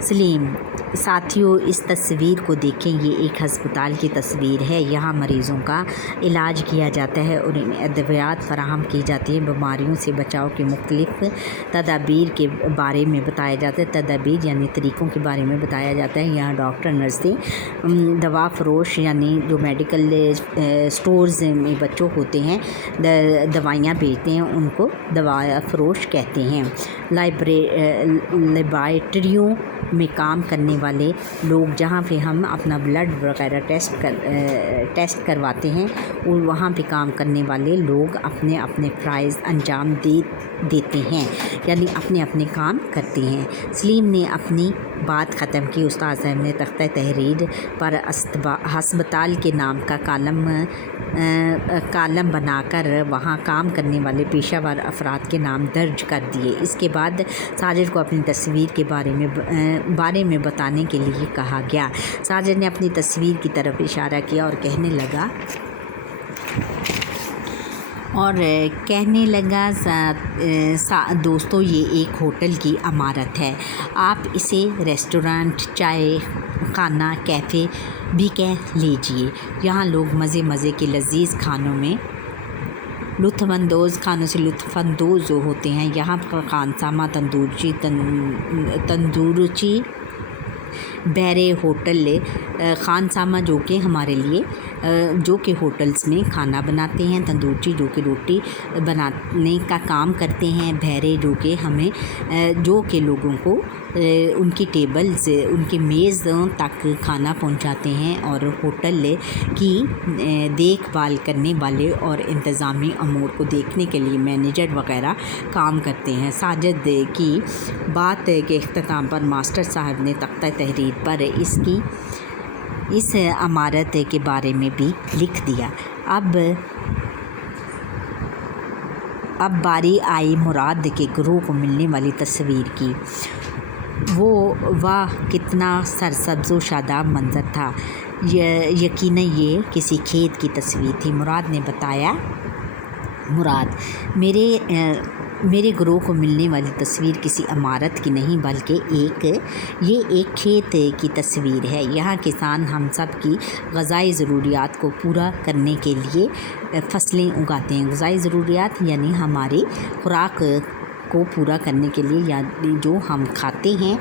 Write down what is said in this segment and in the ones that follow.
سلیم ساتھیوں اس تصویر کو دیکھیں، یہ ایک ہسپتال کی تصویر ہے۔ یہاں مریضوں کا علاج کیا جاتا ہے اور انہیں ادویات فراہم کی جاتی ہیں۔ بیماریوں سے بچاؤ کے مختلف تدابیر کے بارے میں بتایا جاتا ہے۔ تدابیر یعنی طریقوں کے بارے میں بتایا جاتا ہے۔ یہاں ڈاکٹر، نرسیں، دوا فروش یعنی جو میڈیکل سٹورز میں بچوں ہوتے ہیں دوائیاں بیچتے ہیں ان کو دوا فروش کہتے ہیں۔ لیبارٹریوں میں کام کرنے والے لوگ، جہاں پہ ہم اپنا بلڈ وغیرہ ٹیسٹ کرواتے ہیں، اور وہاں پہ کام کرنے والے لوگ اپنے اپنے فرائض انجام دیتے ہیں، یعنی اپنے اپنے کام کرتے ہیں۔ سلیم نے اپنی بات ختم کی۔ استاد صاحب نے تختہ تحریر پر ہسپتال کے نام کا کالم بنا کر وہاں کام کرنے والے پیشہ ور افراد کے نام درج کر دیے۔ اس کے بعد ساجد کو اپنی تصویر کے بارے میں بتانے کے لیے کہا گیا۔ ساجد نے اپنی تصویر کی طرف اشارہ کیا اور کہنے لگا دوستو، یہ ایک ہوٹل کی عمارت ہے۔ آپ اسے ریسٹورانٹ، چائے خانہ، کیفے بھی کہہ لیجئے۔ یہاں لوگ مزے کے لذیذ کھانوں سے لطف اندوز ہوتے ہیں۔ یہاں خانسامہ، تندورچی، بیرے ہوٹل خانسامہ جو کہ ہمارے لیے جو کہ ہوٹلز میں کھانا بناتے ہیں، تندورچی جو کہ روٹی بنانے کا کام کرتے ہیں، بھیرے جو کہ لوگوں کو ان کی ٹیبلز، ان کی میزوں تک کھانا پہنچاتے ہیں، اور ہوٹل کی دیکھ بھال کرنے والے اور انتظامی امور کو دیکھنے کے لیے مینیجر وغیرہ کام کرتے ہیں۔ ساجد کی بات کے اختتام پر ماسٹر صاحب نے تختہ تحریر پر اس عمارت کے بارے میں بھی لکھ دیا۔ اب باری آئی مراد کے گروہ کو ملنے والی تصویر کی۔ واہ کتنا سرسبز و شاداب منظر تھا! یقیناً یہ کسی کھیت کی تصویر تھی، مراد نے بتایا۔ میرے گروہ کو ملنے والی تصویر کسی عمارت کی نہیں بلکہ یہ ایک کھیت کی تصویر ہے۔ یہاں کسان ہم سب کی غذائی ضروریات کو پورا کرنے کے لیے فصلیں اگاتے ہیں۔ غذائی ضروریات یعنی ہماری خوراک کو پورا کرنے کے لیے، یعنی جو ہم کھاتے ہیں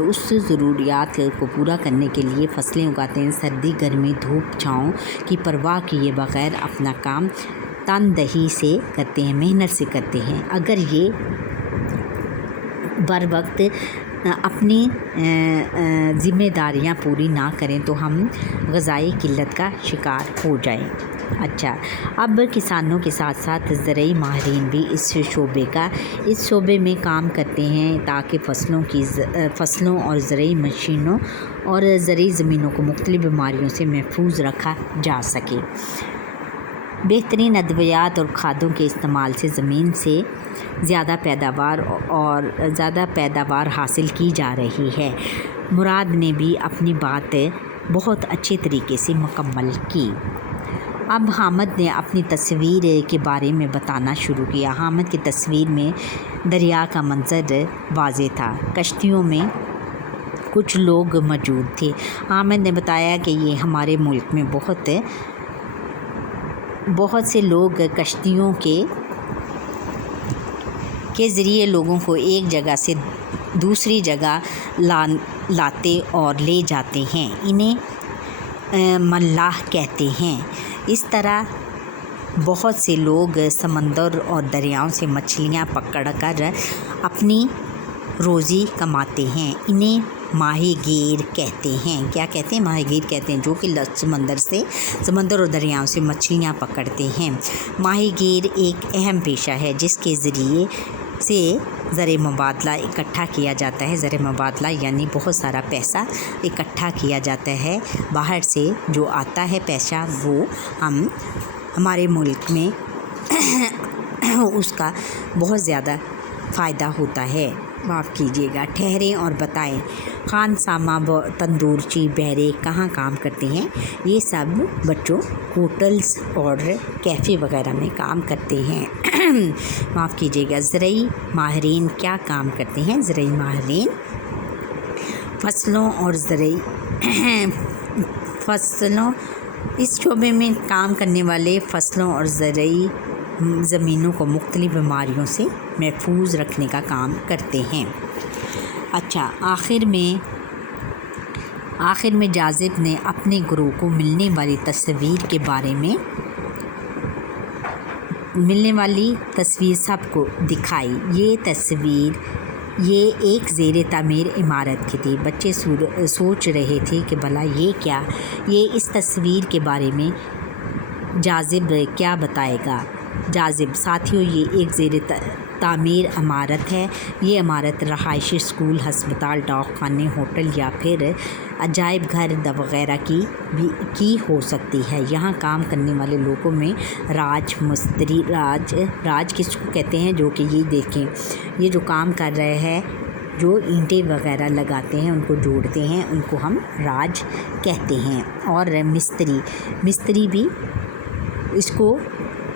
اس ضروریات کو پورا کرنے کے لیے فصلیں اگاتے ہیں۔ سردی، گرمی، دھوپ، چھاؤں کی پرواہ کیے بغیر اپنا کام تندہی سے کرتے ہیں، محنت سے کرتے ہیں۔ اگر یہ بر وقت اپنی ذمہ داریاں پوری نہ کریں تو ہم غذائی قلت کا شکار ہو جائیں۔ اچھا، اب کسانوں کے ساتھ ساتھ زرعی ماہرین بھی اس شعبے میں کام کرتے ہیں تاکہ فصلوں اور زرعی مشینوں اور زرعی زمینوں کو مختلف بیماریوں سے محفوظ رکھا جا سکے۔ بہترین ادویات اور کھادوں کے استعمال سے زمین سے زیادہ پیداوار حاصل کی جا رہی ہے۔ مراد نے بھی اپنی بات بہت اچھے طریقے سے مکمل کی۔ اب حامد نے اپنی تصویر کے بارے میں بتانا شروع کیا۔ حامد کی تصویر میں دریا کا منظر واضح تھا، کشتیوں میں کچھ لوگ موجود تھے۔ حامد نے بتایا کہ یہ ہمارے ملک میں بہت سے لوگ کشتیوں کے ذریعے لوگوں کو ایک جگہ سے دوسری جگہ لاتے اور لے جاتے ہیں، انہیں ملاح کہتے ہیں۔ اس طرح بہت سے لوگ سمندر اور دریاؤں سے مچھلیاں پکڑ کر اپنی روزی کماتے ہیں، انہیں ماہی گیر کہتے ہیں۔ کیا کہتے ہیں؟ ماہی گیر کہتے ہیں، جو کہ سمندر اور دریاؤں سے مچھلیاں پکڑتے ہیں۔ ماہی گیر ایک اہم پیشہ ہے جس کے ذریعے سے زر مبادلہ اکٹھا کیا جاتا ہے۔ زر مبادلہ یعنی بہت سارا پیسہ اکٹھا کیا جاتا ہے، باہر سے جو آتا ہے پیسہ وہ ہمارے ملک میں اس کا بہت زیادہ فائدہ ہوتا ہے۔ معاف کیجیے گا، ٹھہریں اور بتائیں، خانسامہ و تندورچی بیرے کہاں کام کرتے ہیں؟ یہ سب بچوں ہوٹلز اور کیفے وغیرہ میں کام کرتے ہیں۔ معاف کیجیے گا، زرعی ماہرین کیا کام کرتے ہیں؟ زرعی ماہرین اس شعبے میں کام کرنے والے فصلوں اور زرعی زمینوں کو مختلف بیماریوں سے محفوظ رکھنے کا کام کرتے ہیں۔ اچھا، آخر میں جاذب نے اپنے گروہ کو ملنے والی تصویر سب کو دکھائی۔ یہ ایک زیر تعمیر عمارت کی تھی۔ بچے سوچ رہے تھے کہ بھلا یہ اس تصویر کے بارے میں جاذب کیا بتائے گا۔ جاذب: ساتھیوں، یہ ایک زیر تعمیر عمارت ہے۔ یہ عمارت رہائشی، اسکول، ہسپتال، ڈاک خانے، ہوٹل یا پھر عجائب گھر وغیرہ کی ہو سکتی ہے۔ یہاں کام کرنے والے لوگوں میں راج کس کو کہتے ہیں؟ جو کہ یہ دیکھیں، یہ جو کام کر رہے ہیں، جو اینٹیں وغیرہ لگاتے ہیں، ان کو جوڑتے ہیں، ان کو ہم راج کہتے ہیں۔ اور مستری بھی اس کو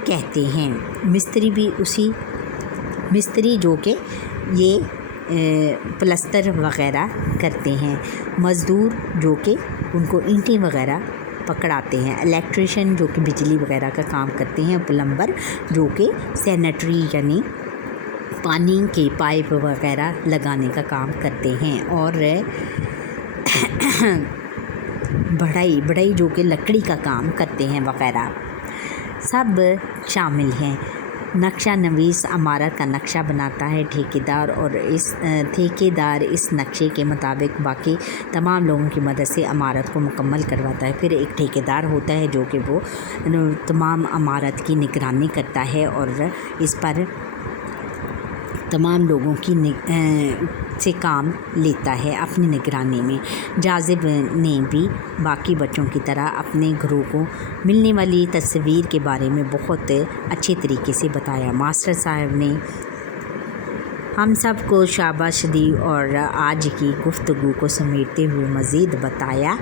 کہتے ہیں۔ مستری جو کہ یہ پلستر وغیرہ کرتے ہیں۔ مزدور جو کہ ان کو اینٹیں وغیرہ پکڑاتے ہیں۔ الیکٹریشین جو کہ بجلی وغیرہ کا کام کرتے ہیں۔ پلمبر جو کہ سینیٹری یعنی پانی کے پائپ وغیرہ لگانے کا کام کرتے ہیں۔ اور بڑھئی جو کہ لکڑی کا کام کرتے ہیں وغیرہ سب شامل ہیں۔ نقشہ نویس عمارت کا نقشہ بناتا ہے۔ ٹھیکیدار اس نقشے کے مطابق باقی تمام لوگوں کی مدد سے عمارت کو مکمل کرواتا ہے۔ پھر ایک ٹھیکیدار ہوتا ہے جو کہ وہ تمام عمارت کی نگرانی کرتا ہے اور اس پر تمام لوگوں کی سے کام لیتا ہے اپنی نگرانی میں۔ جاذب نے بھی باقی بچوں کی طرح اپنے گروہ کو ملنے والی تصویر کے بارے میں بہت اچھے طریقے سے بتایا۔ ماسٹر صاحب نے ہم سب کو شاباش دی اور آج کی گفتگو کو سمیٹتے ہوئے مزید بتایا،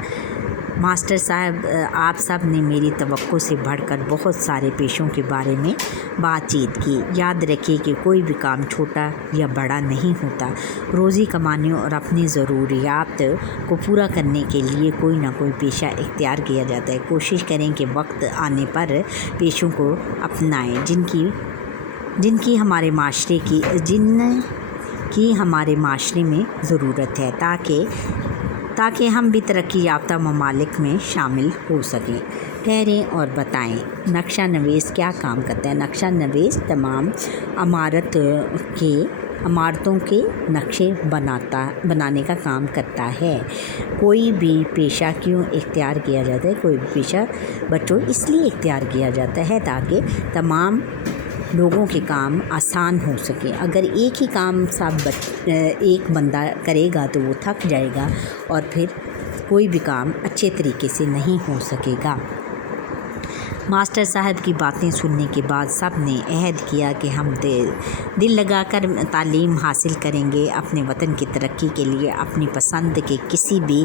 ماسٹر صاحب، آپ سب نے میری توقع سے بڑھ کر بہت سارے پیشوں کے بارے میں بات چیت کی۔ یاد رکھیے کہ کوئی بھی کام چھوٹا یا بڑا نہیں ہوتا۔ روزی کمانے اور اپنی ضروریات کو پورا کرنے کے لیے کوئی نہ کوئی پیشہ اختیار کیا جاتا ہے۔ کوشش کریں کہ وقت آنے پر پیشوں کو اپنائیں جن کی ہمارے معاشرے میں ضرورت ہے، تاکہ ہم بھی ترقی یافتہ ممالک میں شامل ہو سکیں۔ ٹھہریں اور بتائیں، نقشہ نویس کیا کام کرتا ہے؟ نقشہ نویس تمام عمارتوں کے نقشے بنانے کا کام کرتا ہے۔ کوئی بھی پیشہ کیوں اختیار کیا جاتا ہے؟ کوئی بھی پیشہ بچوں اس لیے اختیار کیا جاتا ہے تاکہ تمام لوگوں کے کام آسان ہو سکے۔ اگر ایک ہی کام ایک بندہ کرے گا تو وہ تھک جائے گا اور پھر کوئی بھی کام اچھے طریقے سے نہیں ہو سکے گا۔ ماسٹر صاحب کی باتیں سننے کے بعد سب نے عہد کیا کہ ہم دل لگا کر تعلیم حاصل کریں گے، اپنے وطن کی ترقی کے لیے اپنی پسند کے کسی بھی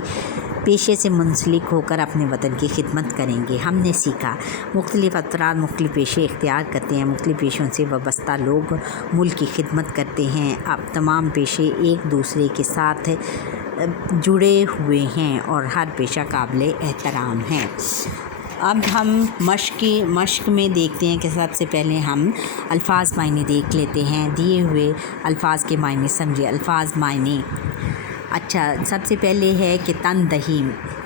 پیشے سے منسلک ہو کر اپنے وطن کی خدمت کریں گے۔ ہم نے سیکھا، مختلف افراد مختلف پیشے اختیار کرتے ہیں، مختلف پیشوں سے وابستہ لوگ ملک کی خدمت کرتے ہیں۔ اب تمام پیشے ایک دوسرے کے ساتھ جڑے ہوئے ہیں اور ہر پیشہ قابل احترام ہے۔ اب ہم مشق میں دیکھتے ہیں کہ سب سے پہلے ہم الفاظ معنی دیکھ لیتے ہیں۔ دیے ہوئے الفاظ کے معنی سمجھے۔ الفاظ معنی، اچھا، سب سے پہلے ہے کہ تندہی،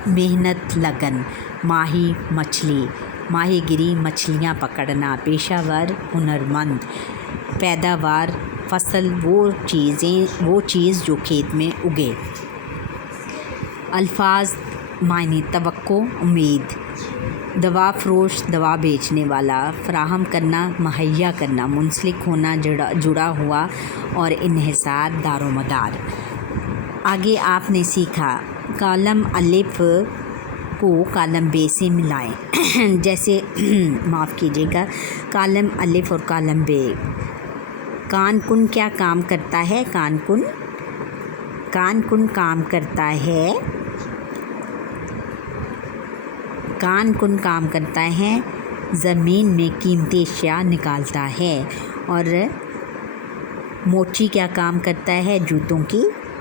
محنت، لگن، ماہی گیری، مچھلیاں پکڑنا، پیشہ ور، ہنرمند، پیداوار، فصل، وہ چیز جو کھیت میں اگے۔ الفاظ معنی توقع، امید، دوا فروش، دوا بیچنے والا، فراہم کرنا، مہیا کرنا، منسلک ہونا، جڑا ہوا اور انحصار، دار و مدار۔ آگے آپ نے سیکھا، کالم الف کو کالم بے سے ملائیں۔ جیسے معاف کیجیے گا، کالم الف اور کالم بے۔ کان کن کیا کام کرتا ہے؟ کان کن کام کرتا ہے زمین میں قیمتی اشیاء نکالتا ہے۔ اور موچی کیا کام کرتا ہے؟ جوتوں کی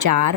4